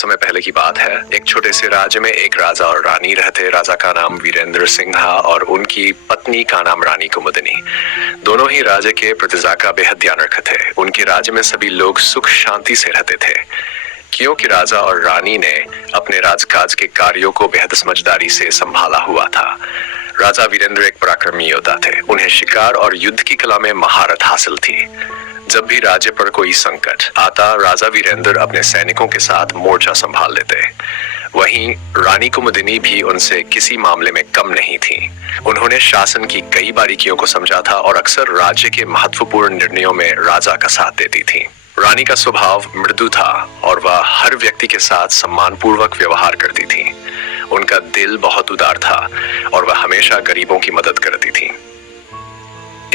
समय पहले की बात है। एक छोटे से राज्य में एक राजा और रानी रहते। राजा का नाम वीरेंद्र सिंह था और उनकी पत्नी का नाम रानी कुमुदिनी। दोनों ही राज्य के प्रजा का बेहद ध्यान रखते थे। उनके राज्य में सभी लोग सुख शांति से रहते थे, क्योंकि राजा और रानी ने अपने राजकाज के कार्यों को बेहद समझदारी से संभाला हुआ था। राजा वीरेंद्र एक पराक्रमी योद्धा थे। उन्हें शिकार और युद्ध की कला में महारत हासिल थी। जब भी राज्य पर कोई संकट आता, राजा वीरेंद्र अपने सैनिकों के साथ मोर्चा संभाल लेते। वहीं रानी कुमुदिनी भी उनसे किसी मामले में कम नहीं थी। उन्होंने शासन की कई बारीकियों को समझा था और अक्सर राज्य के महत्वपूर्ण निर्णयों में राजा का साथ देती थी। रानी का स्वभाव मृदु था और वह हर व्यक्ति के साथ सम्मानपूर्वक व्यवहार करती थी। उनका दिल बहुत उदार था और वह हमेशा गरीबों की मदद करती थी।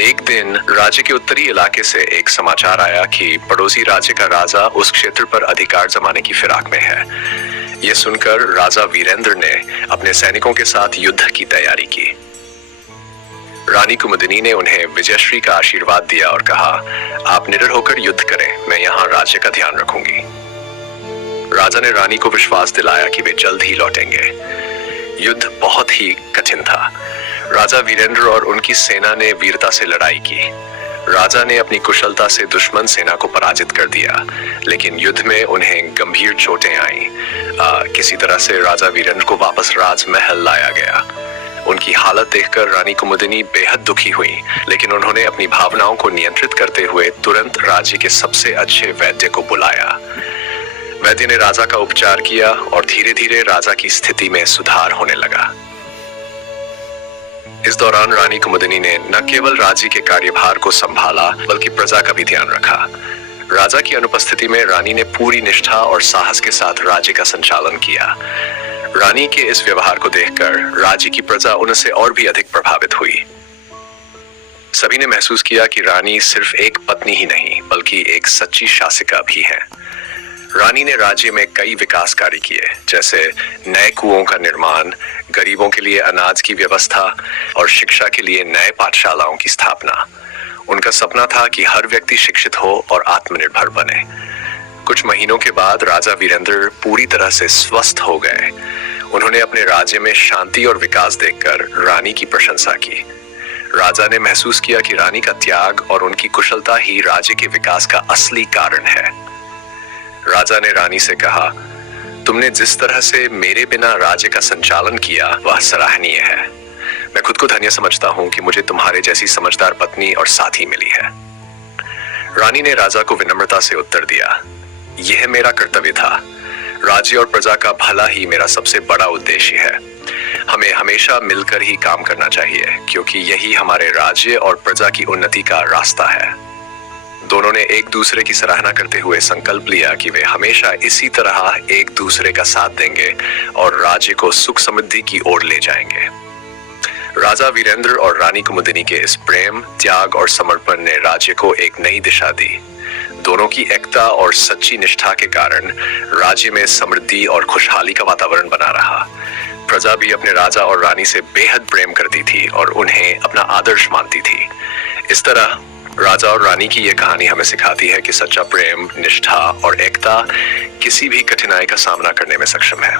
एक दिन राज्य के उत्तरी इलाके से एक समाचार आया कि पड़ोसी राज्य का राजा उस क्षेत्र पर अधिकार जमाने की फिराक में है। यह सुनकर राजा वीरेंद्र ने अपने सैनिकों के साथ युद्ध की तैयारी की। रानी कुमुदिनी ने उन्हें विजयश्री का आशीर्वाद दिया और कहा, आप निडर होकर युद्ध करें, मैं यहाँ राज्य का ध्यान रखूंगी। राजा ने रानी को विश्वास दिलाया कि वे जल्द ही लौटेंगे। युद्ध बहुत ही कठिन था। राजा वीरेंद्र और उनकी सेना ने वीरता से लड़ाई की। राजा ने अपनी कुशलता से दुश्मन सेना को पराजित कर दिया, लेकिन युद्ध में उन्हें गंभीर चोटें आईं। किसी तरह से राजा वीरेंद्र को वापस राजमहल लाया गया। उनकी हालत देखकर रानी कुमुदिनी बेहद दुखी हुई, लेकिन उन्होंने अपनी भावनाओं को नियंत्रित करते हुए तुरंत राज्य के सबसे अच्छे वैद्य को बुलाया। वैद्य ने राजा का उपचार किया और धीरे धीरे राजा की स्थिति में सुधार होने लगा। इस दौरान रानी कुमुदिनी ने न केवल राज्य के कार्यभार को संभाला, बल्कि प्रजा का भी ध्यान रखा। राजा की अनुपस्थिति में रानी ने पूरी निष्ठा और साहस के साथ राज्य का संचालन किया। रानी के इस व्यवहार को देखकर राज्य की प्रजा उनसे और भी अधिक प्रभावित हुई। सभी ने महसूस किया कि रानी सिर्फ एक पत्नी ही नहीं, बल्कि एक सच्ची शासिका भी है। रानी ने राज्य में कई विकास कार्य किए, जैसे नए कुओं का निर्माण, गरीबों के लिए अनाज की व्यवस्था और शिक्षा के लिए नए पाठशालाओं की स्थापना। उनका सपना था कि हर व्यक्ति शिक्षित हो और आत्मनिर्भर बने। कुछ महीनों के बाद राजा वीरेंद्र पूरी तरह से स्वस्थ हो गए। उन्होंने अपने राज्य में शांति और विकास देखकर रानी की प्रशंसा की। राजा ने महसूस किया कि रानी का त्याग और उनकी कुशलता ही राज्य के विकास का असली कारण है। राजा ने रानी से कहा, तुमने जिस तरह से मेरे बिना राज्य का संचालन किया वह सराहनीय है। मैं खुद को धन्य समझता हूँ कि मुझे तुम्हारे जैसी समझदार पत्नी और साथी मिली है। रानी ने राजा को विनम्रता से उत्तर दिया, यह मेरा कर्तव्य था। राज्य और प्रजा का भला ही मेरा सबसे बड़ा उद्देश्य है। हमें हमेशा मिलकर ही काम करना चाहिए, क्योंकि यही हमारे राज्य और प्रजा की उन्नति का रास्ता है। दोनों ने एक दूसरे की सराहना करते हुए संकल्प लिया कि वे हमेशा इसी तरह एक दूसरे का साथ देंगे और राज्य को सुख समृद्धि की ओर ले जाएंगे। राजा वीरेंद्र और रानी कुमुदिनी के इस प्रेम, त्याग और समर्पण ने राज्य को एक नई दिशा दी। दोनों की एकता और सच्ची निष्ठा के कारण राज्य में समृद्धि और खुशहाली का वातावरण बना रहा। प्रजा भी अपने राजा और रानी से बेहद प्रेम करती थी और उन्हें अपना आदर्श मानती थी। इस तरह राजा और रानी की यह कहानी हमें सिखाती है कि सच्चा प्रेम, निष्ठा और एकता किसी भी कठिनाई का सामना करने में सक्षम है।